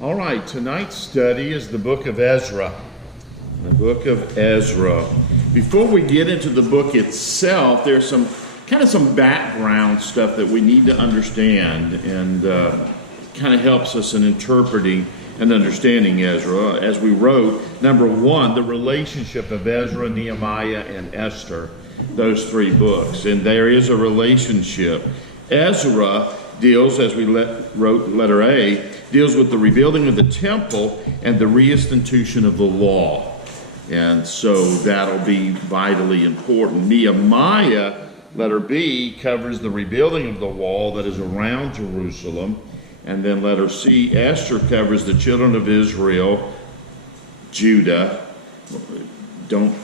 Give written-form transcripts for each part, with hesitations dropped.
All right, tonight's study is the book of Ezra. The book of Ezra. Before we get into the book itself, there's some background stuff that we need to understand, and kind of helps us in interpreting and understanding Ezra. As we wrote, number one, the relationship of Ezra, Nehemiah, and Esther, those three books. And there is a relationship. Ezra deals, as we wrote letter A, deals with the rebuilding of the temple and the reinstitution of the law. And so that'll be vitally important. Nehemiah, letter B, covers the rebuilding of the wall that is around Jerusalem. And then letter C, Esther, covers the children of Israel, Judah. Don't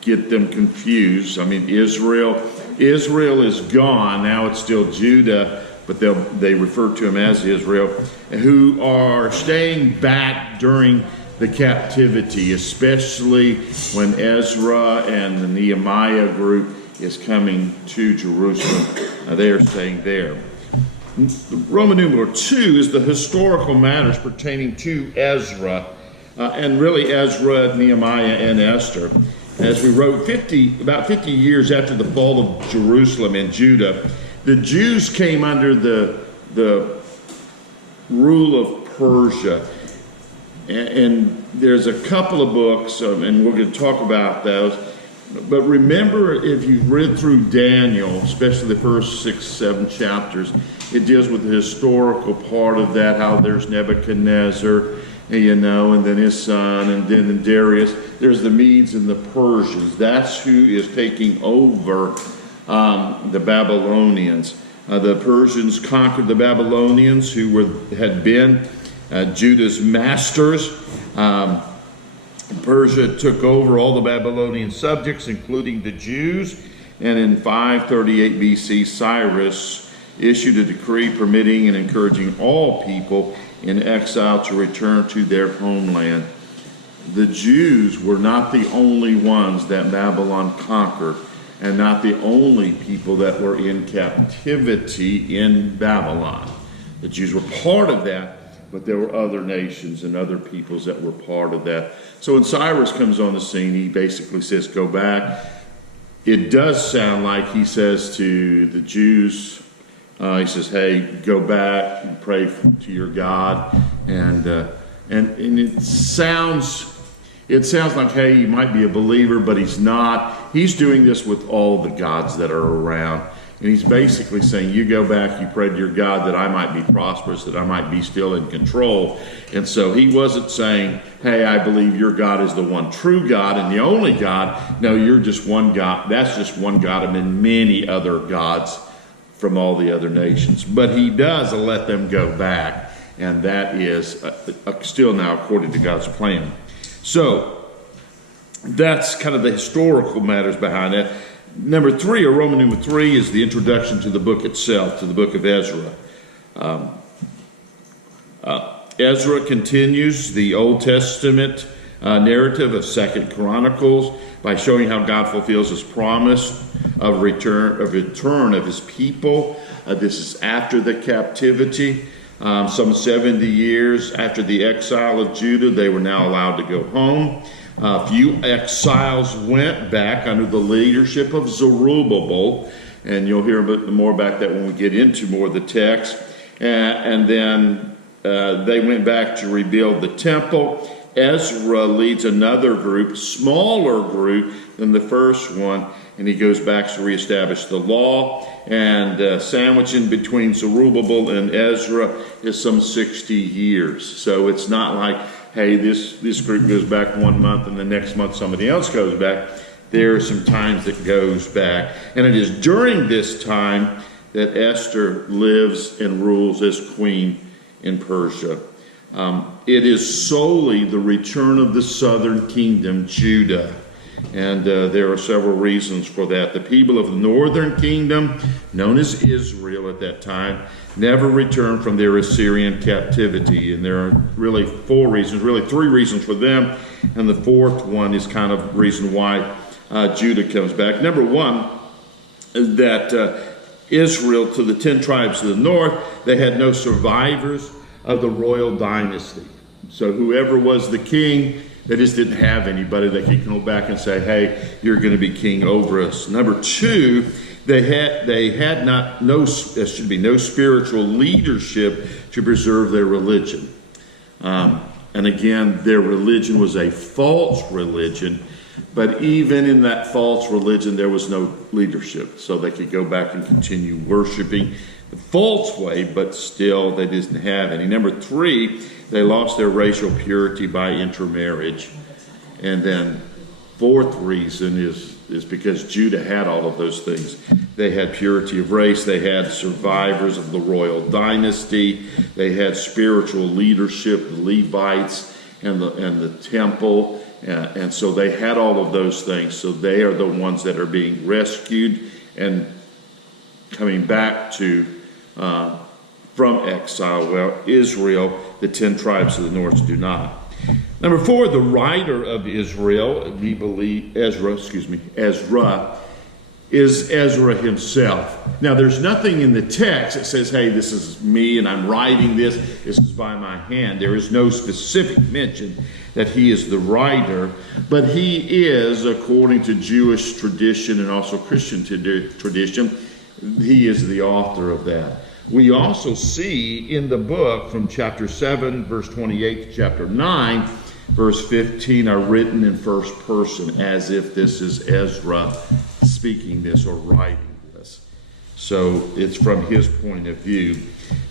get them confused. I mean, Israel is gone. Now it's still Judah, but they refer to him as Israel, who are staying back during the captivity, especially when Ezra and the Nehemiah group is coming to Jerusalem. They are staying there. Roman numeral 2 is the historical matters pertaining to Ezra, and really Ezra, Nehemiah, and Esther. As we wrote, about 50 years after the fall of Jerusalem and Judah, the Jews came under the rule of Persia. And there's a couple of books, and we're going to talk about those. But remember, if you've read through Daniel, especially the first 6, 7 chapters, it deals with the historical part of that, how there's Nebuchadnezzar, and then his son, and then Darius. There's the Medes and the Persians. That's who is taking over the Babylonians. The Persians conquered the Babylonians, who had been Judah's masters. Persia took over all the Babylonian subjects, including the Jews, and in 538 BC, Cyrus issued a decree permitting and encouraging all people in exile to return to their homeland. The Jews were not the only ones that Babylon conquered, and not the only people that were in captivity in Babylon. The Jews were part of that, but there were other nations and other peoples that were part of that. So when Cyrus comes on the scene, he basically says, go back. It does sound like he says to the Jews, he says, hey, go back and pray to your God. And it sounds like, hey, he might be a believer, but he's not. He's doing this with all the gods that are around. And he's basically saying, you go back, you pray to your God that I might be prosperous, that I might be still in control. And so he wasn't saying, hey, I believe your God is the one true God and the only God. No, you're just one God. That's just one God and many other gods from all the other nations. But he does let them go back. And that is still now according to God's plan. So that's kind of the historical matters behind it. Number 3, or Roman number 3, is the introduction to the book itself, to the book of Ezra. Ezra continues the Old Testament narrative of 2 Chronicles by showing how God fulfills his promise of return of his people. This is after the captivity. Some 70 years after the exile of Judah, they were now allowed to go home. A few exiles went back under the leadership of Zerubbabel, and you'll hear a bit more about that when we get into more of the text. And then they went back to rebuild the temple. Ezra leads another group, smaller group than the first one, and he goes back to reestablish the law. And sandwiched in between Zerubbabel and Ezra is some 60 years. So it's not like, hey, this group goes back 1 month and the next month somebody else goes back. There are some times that goes back. And it is during this time that Esther lives and rules as queen in Persia. It is solely the return of the southern kingdom, Judah. And there are several reasons for that. The people of the northern kingdom, known as Israel at that time, never returned from their Assyrian captivity. And there are really 4 reasons, really 3 reasons for them. And the 4th one is kind of the reason why Judah comes back. Number 1 is that Israel, to the 10 tribes of the north, they had no survivors of the royal dynasty. So whoever was the king, they just didn't have anybody that could go back and say, hey, you're going to be king over us. Number two, there should be no spiritual leadership to preserve their religion. And again, their religion was a false religion, but even in that false religion, there was no leadership. So they could go back and continue worshiping the false way, but still they didn't have any. Number three, they lost their racial purity by intermarriage. And then fourth reason is because Judah had all of those things. They had purity of race. They had survivors of the royal dynasty. They had spiritual leadership, the Levites and the temple. And so they had all of those things. So they are the ones that are being rescued and coming back to from exile. Well, Israel, the 10 tribes of the north, do not. Number four, the writer of Israel, we believe, Ezra, is Ezra himself. Now, there's nothing in the text that says, hey, this is me and I'm writing this. This is by my hand. There is no specific mention that he is the writer, but he is, according to Jewish tradition and also Christian tradition, he is the author of that. We also see in the book from chapter 7, verse 28 to chapter 9, verse 15 are written in first person as if this is Ezra speaking this or writing this. So it's from his point of view.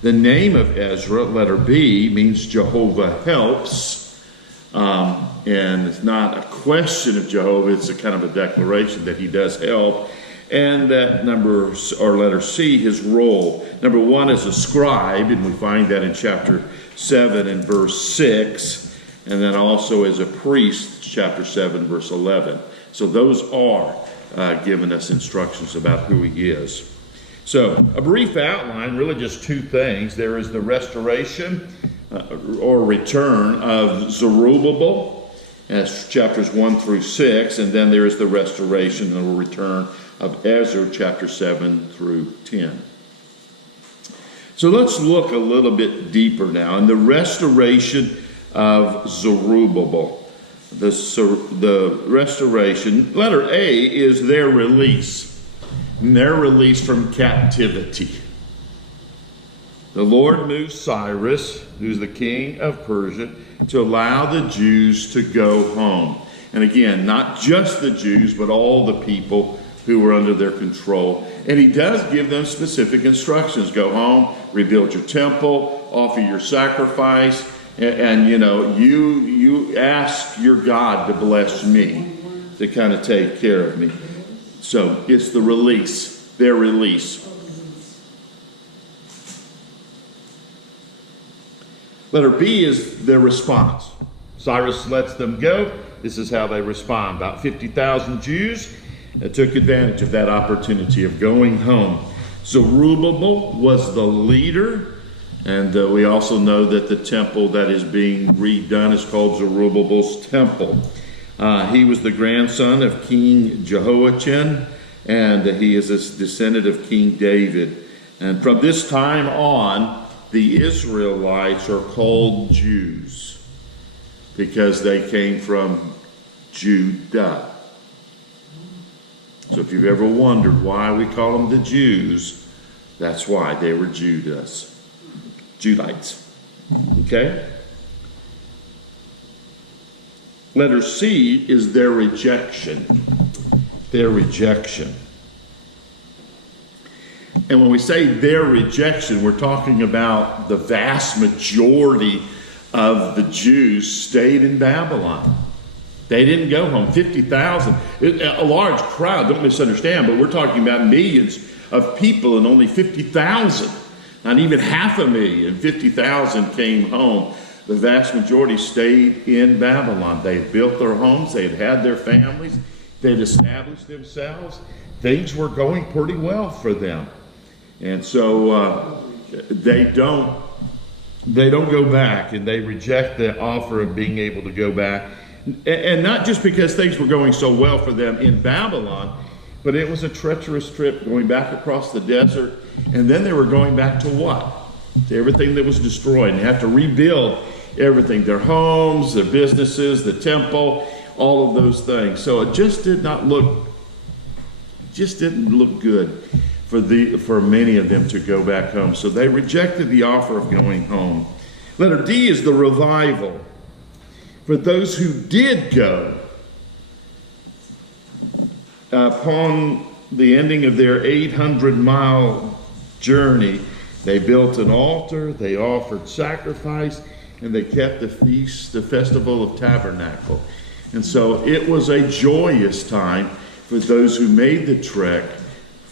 The name of Ezra, letter B, means Jehovah helps. And it's not a question of Jehovah, it's a kind of a declaration that he does help. And that letter C, his role. Number one is a scribe, and we find that in chapter 7 and verse 6. And then also as a priest, chapter 7, verse 11. So those are giving us instructions about who he is. So a brief outline, really just two things. There is the restoration or return of Zerubbabel, as chapters 1 through 6. And then there is the restoration or return of Ezra, chapter 7 through 10. So let's look a little bit deeper now. In the restoration of Zerubbabel, the restoration, letter A is their release. Their release from captivity. The Lord moved Cyrus, who's the king of Persia, to allow the Jews to go home. And again, not just the Jews, but all the people who were under their control. And he does give them specific instructions. Go home, rebuild your temple, offer your sacrifice, and you ask your God to bless me, to kind of take care of me. So it's the release, their release. Letter B is their response. Cyrus lets them go. This is how they respond. About 50,000 Jews took advantage of that opportunity of going home. Zerubbabel was the leader, and we also know that the temple that is being redone is called Zerubbabel's temple. He was the grandson of King Jehoiachin, and he is a descendant of King David. And from this time on, the Israelites are called Jews because they came from Judah. So if you've ever wondered why we call them the Jews, that's why they were Judites. Okay? Letter C is their rejection. Their rejection. And when we say their rejection, we're talking about the vast majority of the Jews stayed in Babylon. They didn't go home. 50,000. A large crowd, don't misunderstand, but we're talking about millions of people and only 50,000. Not even 500,000. 50,000 came home. The vast majority stayed in Babylon. They had built their homes. They had their families. They had established themselves. Things were going pretty well for them. And so they don't go back, and they reject the offer of being able to go back. And not just because things were going so well for them in Babylon, but it was a treacherous trip going back across the desert. And then they were going back to what? To everything that was destroyed. And they have to rebuild everything, their homes, their businesses, the temple, all of those things. So it just didn't look good for many of them to go back home. So they rejected the offer of going home. Letter D is the revival. For those who did go, upon the ending of their 800-mile journey, they built an altar, they offered sacrifice, and they kept the feast, the festival of tabernacle. And so it was a joyous time for those who made the trek,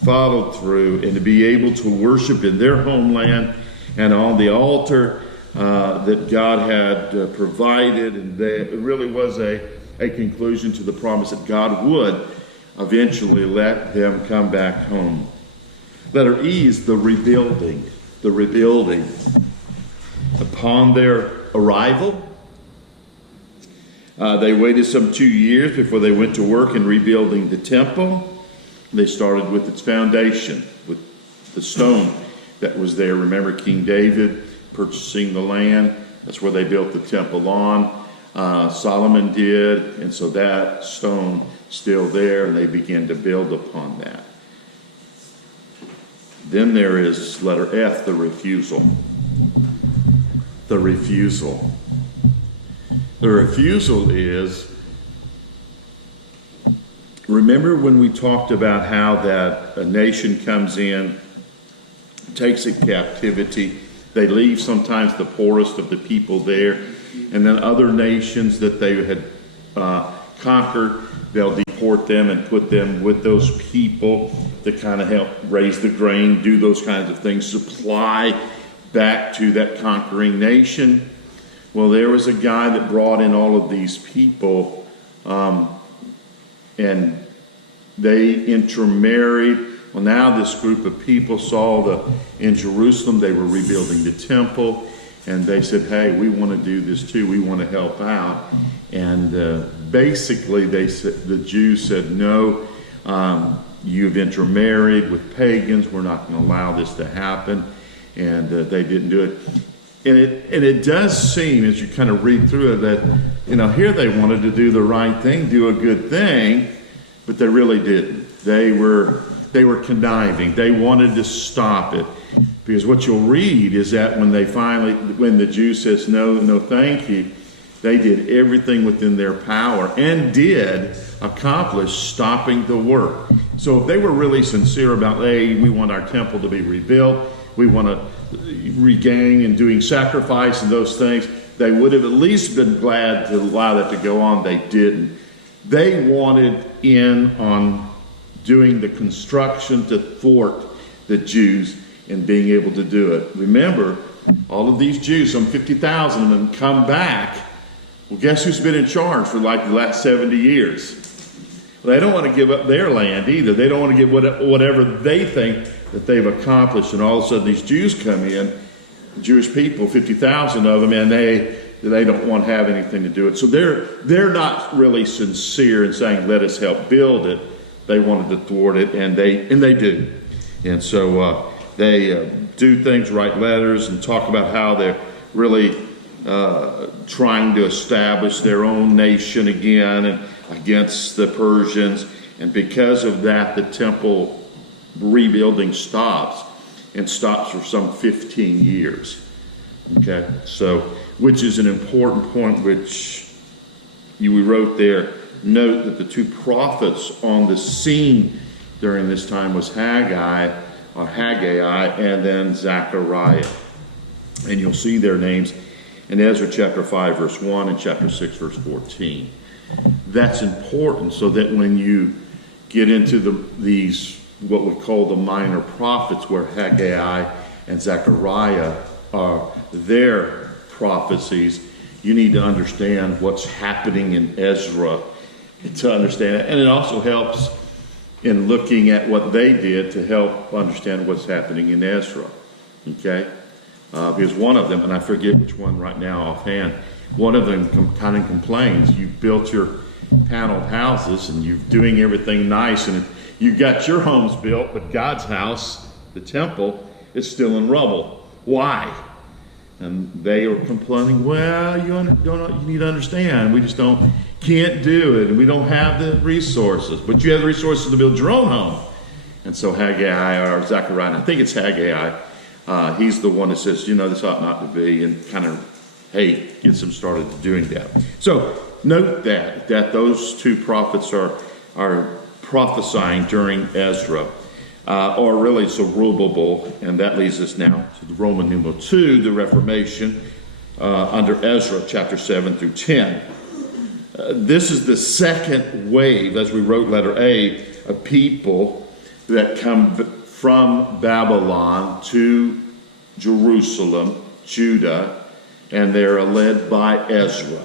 followed through, and to be able to worship in their homeland and on the altar that God had provided. And it really was a conclusion to the promise that God would eventually let them come back home. Letter E is the rebuilding. The rebuilding. Upon their arrival, they waited some 2 years before they went to work in rebuilding the temple. They started with its foundation, with the stone that was there. Remember King David purchasing the land? That's where they built the temple on. Solomon did, and so that stone still there, and they began to build upon that. Then there is letter F, the refusal. The refusal. The refusal is, remember when we talked about how that a nation comes in, takes a captivity, they leave sometimes the poorest of the people there, and then other nations that they had conquered, they'll deport them and put them with those people to kind of help raise the grain, do those kinds of things, supply back to that conquering nation. Well, there was a guy that brought in all of these people, and they intermarried. Well, now this group of people saw in Jerusalem, they were rebuilding the temple, and they said, hey, we want to do this too. We want to help out. And basically, the Jews said, no, you've intermarried with pagans. We're not going to allow this to happen. And they didn't do it. And it does seem, as you kind of read through it, that, here they wanted to do the right thing, do a good thing, but they really didn't. They were conniving. They wanted to stop it. Because what you'll read is that when the Jew says, no, thank you, they did everything within their power and did accomplish stopping the work. So if they were really sincere about, hey, we want our temple to be rebuilt, we want to regain and doing sacrifice and those things, they would have at least been glad to allow that to go on. They didn't. They wanted in on doing the construction to thwart the Jews in being able to do it. Remember, all of these Jews, some 50,000 of them, come back. Well, guess who's been in charge for like the last 70 years? Well, they don't want to give up their land either. They don't want to give whatever they think that they've accomplished. And all of a sudden these Jews come in, Jewish people, 50,000 of them, and they don't want to have anything to do with it. So they're not really sincere in saying, let us help build it. They wanted to thwart it, and they do. And so they do things, write letters, and talk about how they're really trying to establish their own nation again and against the Persians. And because of that, the temple rebuilding stops for some 15 years. Okay, so which is an important point, which we wrote there. Note that the two prophets on the scene during this time was Haggai, and then Zechariah. And you'll see their names in Ezra chapter 5, verse 1 and chapter 6, verse 14. That's important so that when you get into these, what we call the minor prophets, where Haggai and Zechariah are their prophecies, you need to understand what's happening in Ezra to understand it. And it also helps in looking at what they did to help understand what's happening in Ezra. Okay? Because one of them, and I forget which one right now offhand, one of them kind of complains, you built your paneled houses and you're doing everything nice, and you've got your homes built, but God's house, the temple, is still in rubble. Why? And they are complaining, well, you need to understand, we just can't do it, and we don't have the resources. But you have the resources to build your own home. And so Haggai, or Zechariah, I think it's Haggai, he's the one that says, this ought not to be, and kind of, hey, gets them started doing that. So note that those two prophets are prophesying during Ezra, or really Zerubbabel, and that leads us now to the Roman numeral 2, the Reformation, under Ezra, chapter 7 through 10. This is the second wave, as we wrote letter A, of people that come from Babylon to Jerusalem, Judah, and they're led by Ezra.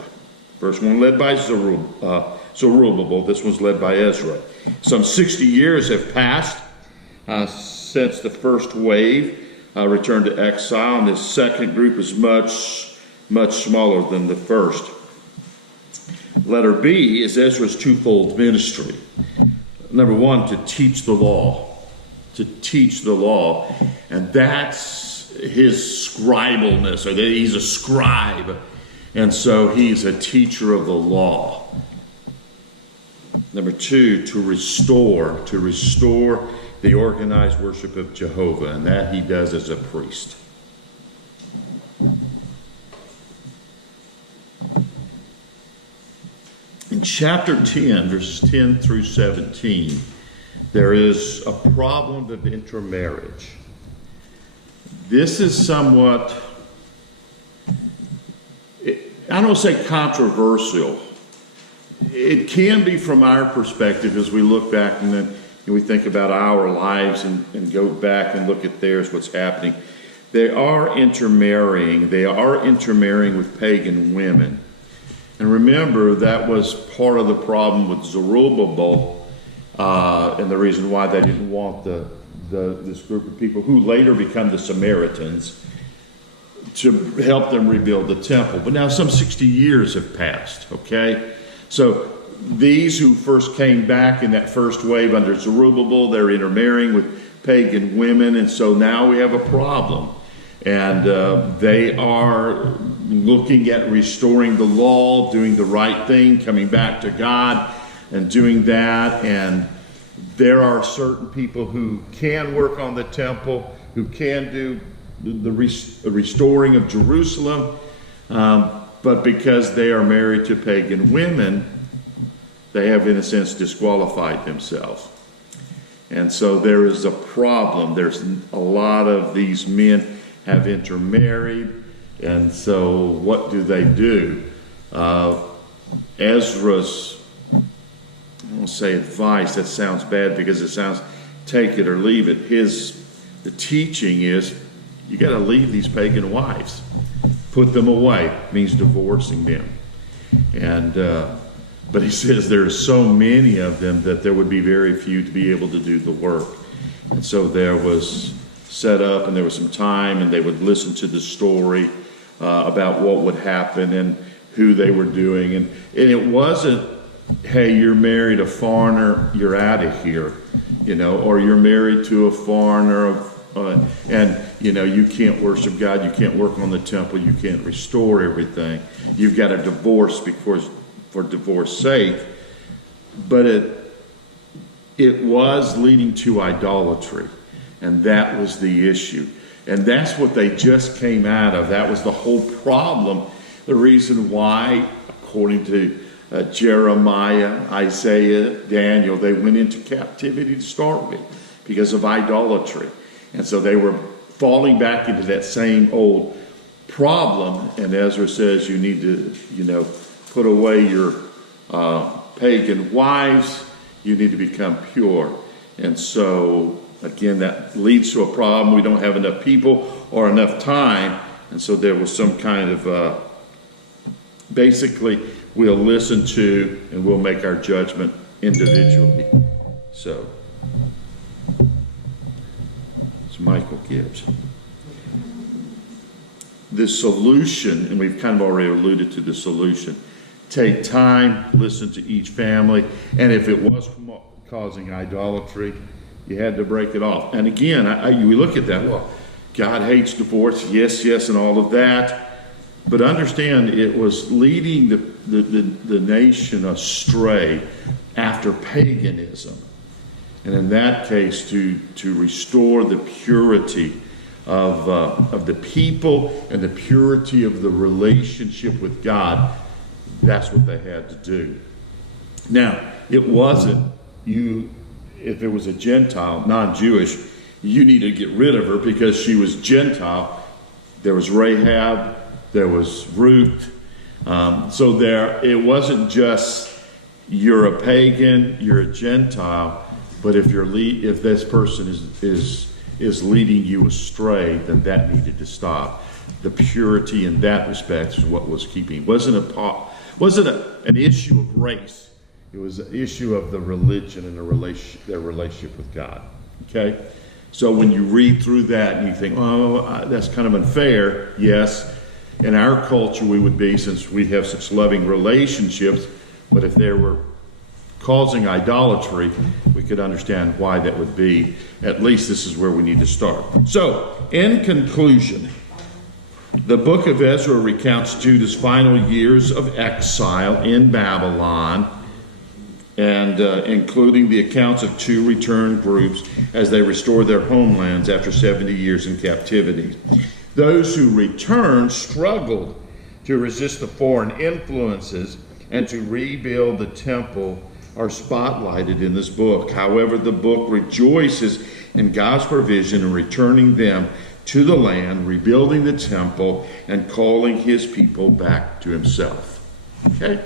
First one led by Zerubbabel, this one's led by Ezra. Some 60 years have passed since the first wave returned to exile, and this second group is much, much smaller than the first. Letter B is Ezra's twofold ministry. Number one, to teach the law. To teach the law. And that's his scribalness, or that he's a scribe. And so he's a teacher of the law. Number two, to restore the organized worship of Jehovah, and that he does as a priest. In chapter 10, verses 10 through 17, there is a problem of intermarriage. This is somewhat, I don't say controversial. It can be from our perspective as we look back and then we think about our lives and go back and look at theirs, what's happening. They are intermarrying. They are intermarrying with pagan women. And remember, that was part of the problem with Zerubbabel, and the reason why they didn't want this group of people, who later become the Samaritans, to help them rebuild the temple. But now some 60 years have passed, okay? So these who first came back in that first wave under Zerubbabel, they're intermarrying with pagan women, and so now we have a problem. And they are looking at restoring the law, doing the right thing, coming back to God and doing that. And there are certain people who can work on the temple, who can do the restoring of Jerusalem, but because they are married to pagan women, they have, in a sense, disqualified themselves. And so there is a problem. There's a lot of these men have intermarried, and so what do they do? Ezra's, I won't say advice, that sounds bad because it sounds take it or leave it. The teaching is, you got to leave these pagan wives. Put them away. It means divorcing them. And but he says there are so many of them that there would be very few to be able to do the work. And so there was set up, and there was some time, and they would listen to the story about what would happen and who they were doing. And it wasn't, hey, you're married a foreigner, you're out of here, or you're married to a foreigner, and you can't worship God, you can't work on the temple, you can't restore everything. You've got a divorce because for divorce's sake. But it was leading to idolatry. And that was the issue. And that's what they just came out of. That was the whole problem. The reason why, according to Jeremiah, Isaiah, Daniel, they went into captivity to start with because of idolatry. And so they were falling back into that same old problem. And Ezra says you need to, put away your pagan wives. You need to become pure. And so again, that leads to a problem. We don't have enough people or enough time. And so there was some kind of, basically, we'll listen to and we'll make our judgment individually. So, it's Michael Gibbs. The solution, and we've kind of already alluded to the solution, take time, listen to each family, and if it was causing idolatry, you had to break it off. And again, we look at that, well, God hates divorce, yes, yes, and all of that. But understand, it was leading the nation astray after paganism. And in that case, to restore the purity of the people and the purity of the relationship with God, that's what they had to do. Now, it wasn't if it was a Gentile, non-Jewish, you need to get rid of her because she was Gentile. There was Rahab, there was Ruth. So it wasn't just you're a pagan, you're a Gentile, but if this person is leading you astray, then that needed to stop. The purity in that respect is what was keeping. It wasn't an issue of race. It was an issue of the religion and their relationship with God. Okay? So when you read through that and you think, oh, that's kind of unfair, yes. In our culture we would be, since we have such loving relationships, but if they were causing idolatry, we could understand why that would be. At least this is where we need to start. So, in conclusion, the book of Ezra recounts Judah's final years of exile in Babylon, and including the accounts of two returned groups as they restore their homelands after 70 years in captivity. Those who returned struggled to resist the foreign influences and to rebuild the temple are spotlighted in this book. However, the book rejoices in God's provision in returning them to the land, rebuilding the temple, and calling his people back to himself. Okay?